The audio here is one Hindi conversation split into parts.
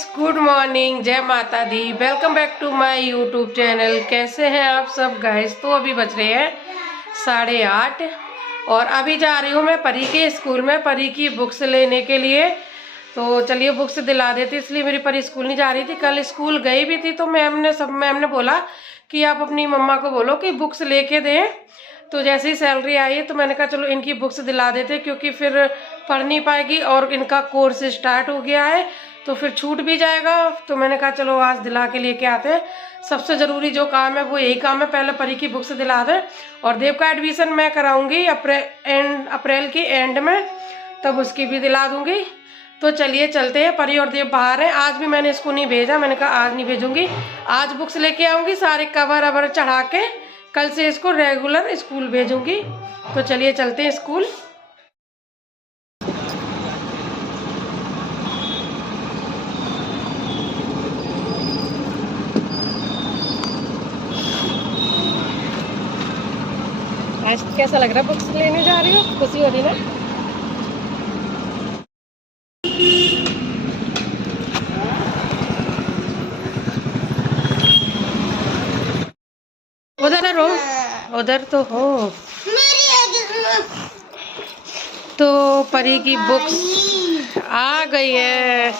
गाइस, गुड मॉर्निंग, जय माता दी। Welcome back to my YouTube channel. कैसे हैं आप सब गाइस? तो अभी बज रहे हैं 8:30 और अभी जा रही हूँ मैं परी के स्कूल में परी की बुक्स लेने के लिए। तो चलिए बुक्स दिला देती, इसलिए मेरी परी स्कूल नहीं जा रही थी। कल स्कूल गई भी थी तो मैम ने बोला कि आप अपनी मम्मा को बोलो कि बुक्स लेके दें। तो जैसे ही सैलरी आई है तो मैंने कहा चलो इनकी बुक्स दिला देते, क्योंकि फिर पढ़ नहीं पाएगी और इनका कोर्स स्टार्ट हो गया है तो फिर छूट भी जाएगा। तो मैंने कहा चलो आज दिला के लेके आते हैं। सबसे ज़रूरी जो काम है वो यही काम है, पहले परी की बुक्स दिला दें। और देव का एडमिशन मैं कराऊंगी अप्रैल की एंड में, तब उसकी भी दिला दूंगी। तो चलिए चलते हैं। परी और देव बाहर हैं। आज भी मैंने इसको नहीं भेजा, मैंने कहा आज नहीं भेजूंगी, आज बुक्स लेके आऊंगी, सारे कवर अवर चढ़ा के कल से इसको रेगुलर स्कूल भेजूंगी। तो चलिए चलते हैं स्कूल। आज कैसा लग रहा है बुक्स लेने जा रही हो? खुशी हो रही ना? उधर हो, उधर तो हो। तो परी की बुक्स आ गई है,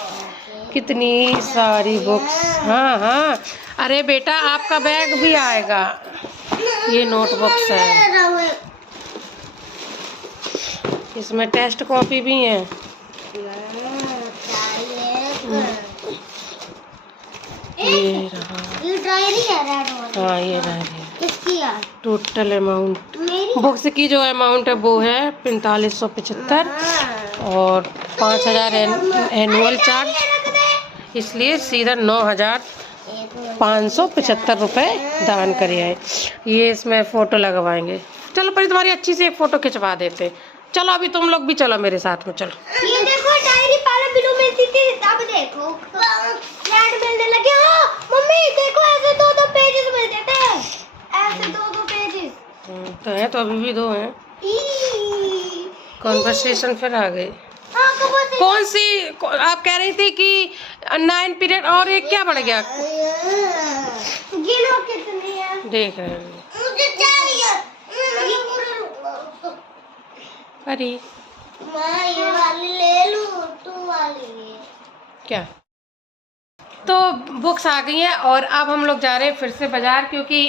कितनी सारी बुक्स। हाँ हाँ, अरे बेटा आपका बैग भी आएगा। ये नोटबुक्स है, इसमें टेस्ट कॉपी भी है। ये रहा, ये डायरी है। हाँ ये डायरी है। किसकी है? टोटल अमाउंट बुक्स की जो अमाउंट है वो है 4575 और 5000 एनुअल चार्ज, इसलिए सीधा 9575 रुपये दान करे आए। ये इसमें फ़ोटो लगवाएंगे। चलो परी तुम्हारी अच्छी से एक फ़ोटो खिंचवा देते। चलो अभी तुम लोग भी चलो मेरे साथ में, चलो। ये देखो डायरी पहले ब्लू मिलती थी, अब देखो रेड मिलने लगे। हाँ मम्मी देखो, ऐसे दो पेजेस मिलते थे, ऐसे दो पेजेस तो है, तो अभी भी 2 हैं। कॉन्वर्सेशन फिर आ गई। कौन सी आप कह रही थी कि 9 पीरियड और एक क्या बढ़ गया? गिनो कितनी है, देख रहे हैं। मुझे चाहिए परी मैं ये वाली ले लूं, तू वाली क्या? तो बुक्स आ गई हैं और अब हम लोग जा रहे हैं फिर से बाजार, क्योंकि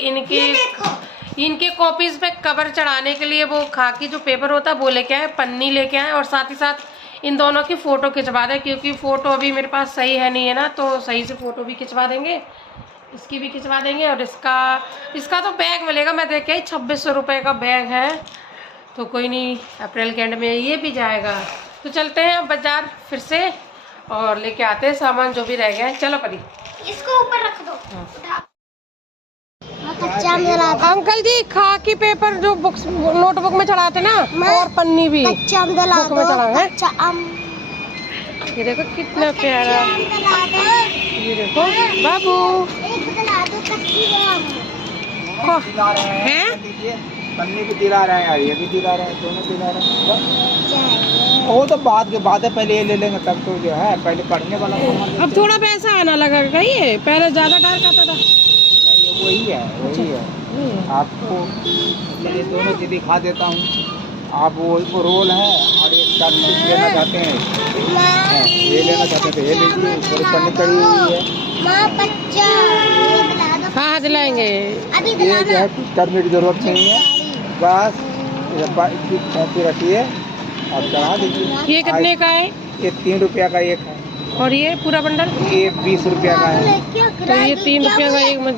इनके कॉपीज पे कवर चढ़ाने के लिए वो खाकी जो पेपर होता है वो लेके आए, पन्नी लेके आए, और साथ ही साथ इन दोनों की फ़ोटो खिंचवा दें, क्योंकि फ़ोटो अभी मेरे पास सही है नहीं है ना, तो सही से फ़ोटो भी खिंचवा देंगे, इसकी भी खिंचवा देंगे। और इसका तो बैग मिलेगा, मैं देख के 2600 रुपये का बैग है, तो कोई नहीं, अप्रैल के एंड में ये भी जाएगा। तो चलते हैं अब बाजार फिर से और लेके आते हैं सामान जो भी रह गया है। चलो परी इसको ऊपर रख दो। कच्चा अंकल जी खाकी पेपर जो बुक्स नोटबुक में चढ़ाते ना, और पन्नी भी कच्चा बुक में चढ़ाएंगे। ये देखो कितना प्यारा, ये देखो बाबू है, पन्नी भी दिला रहे हैं, ये भी दिला रहे हैं, दोनों दिला रहे हैं। वो तो बाद के बाद है, पहले ये ले लेंगे तब तो जो है पहले पढ़ने वाला सामान। अब थोड़ा पैसा आना लगा, ये पहले ज्यादा डर करता था। वही है। आपको मैंने दोनों चीज दिखा देता हूँ, आप वो रोल है और एक साथ लेना चाहते हैं, ये लेना चाहते हैं तो ये लीजिए, थोड़ी पन्नी पड़ी हुई है। हाँ दिलाएंगे। ये जो है कुछ करने की जरूरत नहीं है, बस रखिए और चढ़ा दीजिए। ये कितने का है? ये 3 रुपया का एक है। और ये पूरा बंडल? ये 20 रुपया का है। तो ये 3 रुपया का एक मत।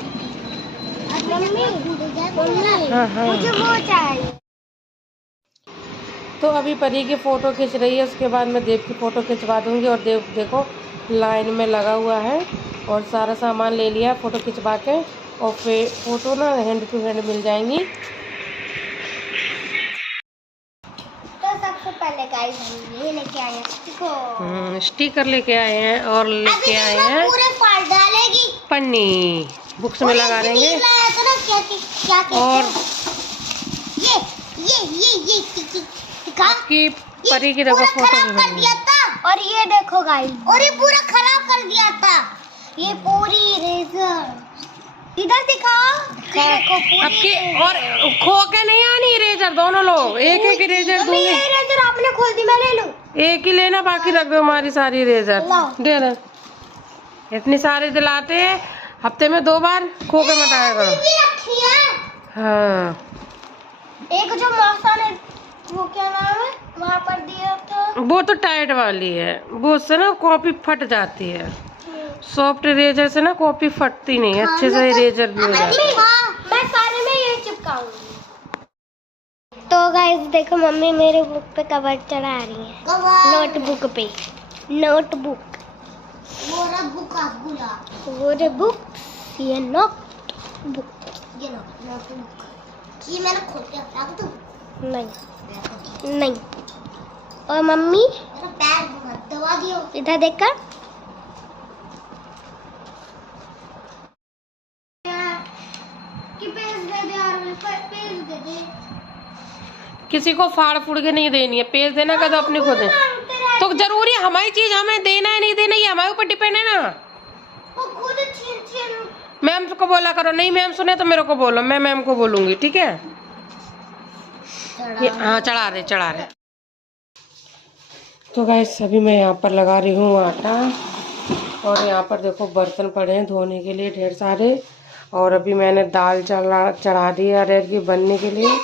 हाँ हाँ। मुझे वो चाहिए। तो अभी परी की फ़ोटो खींच रही है, उसके बाद मैं देव की फ़ोटो खिंचवा दूंगी। और देव देखो लाइन में लगा हुआ है और सारा सामान ले लिया फ़ोटो खिंचवा के, और फिर फ़ोटो ना हैंड टू हैंड मिल जाएंगी। तो सबसे पहले गाइस हम ये लेके आए हैं स्टिकर लेके आए हैं और लेके आए हैं पूरे फाड़ डालेगी पन्नी, बुक्स में लगा देंगे। और ये आपकी परी की देखो फोटो भी कर दिया था। और ये देखो गाइस, और ये पूरा खराब कर दिया था। ये पूरी इरेजर इधर दिखाओ। देखो अब पूरी के और खो के नहीं आनी इरेजर, दोनों लो एक एक इरेजर मम्मी ये दूंगी। इरेजर आपने खोल दी, मैं ले लूं। एक ही लेना, बाकी रख दो हमारी सारी इरेजर। लाओ। दे दे, इतनी सारी दिलाते हैं, हफ्ते में 2 बार खो के मत आया करो। भी रखी है। हाँ एक जो मौसा ने वो क्या नाम है वहाँ पर दिया था, वो तो टाइट वाली है, वो उससे ना कॉपी फट जाती है। सॉफ्ट इरेजर से ना कॉपी फटती नहीं है, अच्छे से इरेजर भी हो जाता है। हाँ, मैं सारे में ये चिपकाऊंगी। तो गाइस देखो मम्मी मेरे बुक पे कवर चढ़ा रही है, नोटबुक पे। नोटबुक वो बुक ये नोटबुक ये मैंने खोल के रख दूं? नहीं नहीं। और मम्मी मेरा पैर दबा दियो, इधर देखकर। किसी को फाड़ फुड़ के नहीं देनी है, पेज देना का तो अपने खुद है। तो जरूरी है हमारी चीज हमें देना है नहीं देना, ये हमारे ऊपर डिपेंड है ना। वो खुद छीन मैम को बोला करो, नहीं मैम सुने तो मेरे को बोलो, मैं मैम को बोलूंगी, ठीक है। हाँ चढ़ा रहे। तो गाइस अभी मैं यहाँ पर लगा रही हूँ आटा, और यहाँ पर देखो बर्तन पड़े हैं धोने के लिए ढेर सारे। और अभी मैंने दाल चढ़ा दी है अरहर की बनने के लिए,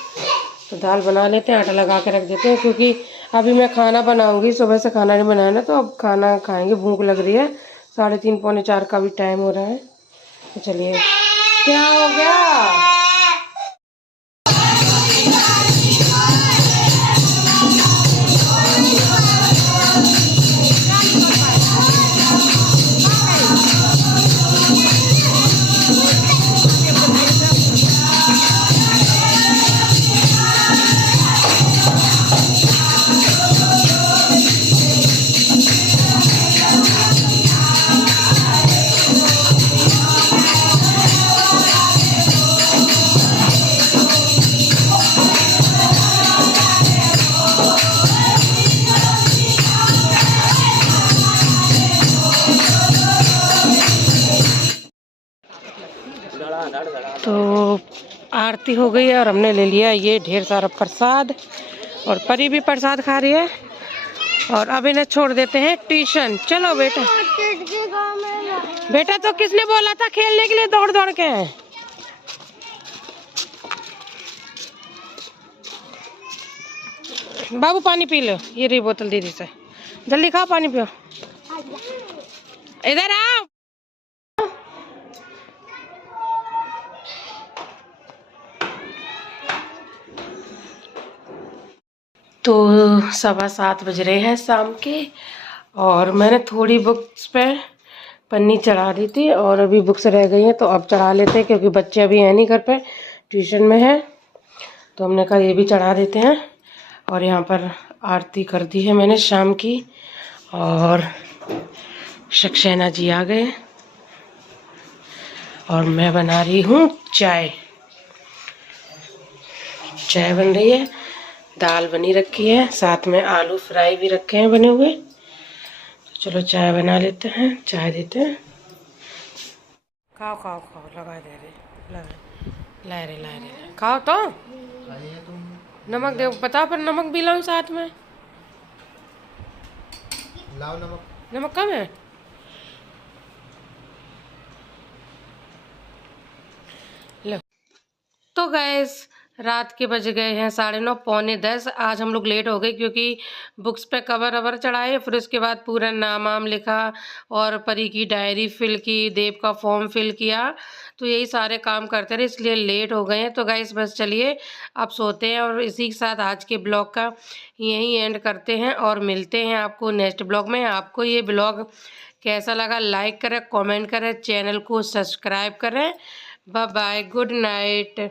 तो दाल बना लेते हैं, आटा लगा के रख देते हैं, क्योंकि अभी मैं खाना बनाऊंगी। सुबह से खाना नहीं बनाया ना, तो अब खाना खाएंगे, भूख लग रही है। 3:30 पौने 4 का भी टाइम हो रहा है। तो चलिए, क्या हो गया? तो आरती हो गई है और हमने ले लिया ये ढेर सारा प्रसाद, और परी भी प्रसाद खा रही है। और अब इन्हें छोड़ देते हैं ट्यूशन। चलो बेटा। बेटा तो किसने बोला था खेलने के लिए दौड़ दौड़ के? बाबू पानी पी लो, ये रही बोतल दीदी से, जल्दी खाओ पानी पियो। इधर आओ। तो 7:15 बज रहे हैं शाम के, और मैंने थोड़ी बुक्स पे पन्नी चढ़ा दी थी, और अभी बुक्स रह गई हैं, तो अब चढ़ा लेते हैं, क्योंकि बच्चे अभी हैं नहीं घर पे, ट्यूशन में है। तो हमने कहा ये भी चढ़ा देते हैं। और यहाँ पर आरती कर दी है मैंने शाम की, और सक्सेना जी आ गए, और मैं बना रही हूँ चाय बन रही है, दाल बनी रखी है, साथ में आलू फ्राई भी रखे हैं बने हुए। तो चलो चाय बना लेते हैं, चाय देते हैं। खाओ खाओ खाओ, लगा दे रहे, ला रहे खाओ तो। नमक दे, बताओ पर नमक भी लाऊं साथ में? लाओ नमक कम है। लो। तो गैस रात के बज गए हैं 9:30 पौने 10। आज हम लोग लेट हो गए, क्योंकि बुक्स पे कवर अवर चढ़ाए, फिर उसके बाद पूरा नाम वाम लिखा, और परी की डायरी फिल की, देव का फॉर्म फिल किया, तो यही सारे काम करते रहे, इसलिए लेट हो गए हैं। तो गाइस बस चलिए अब सोते हैं, और इसी के साथ आज के ब्लॉग का यहीं एंड करते हैं, और मिलते हैं आपको नेक्स्ट ब्लॉग में। आपको ये ब्लॉग कैसा लगा लाइक करें, कमेंट करें, चैनल को सब्सक्राइब करें। Bye bye, good night.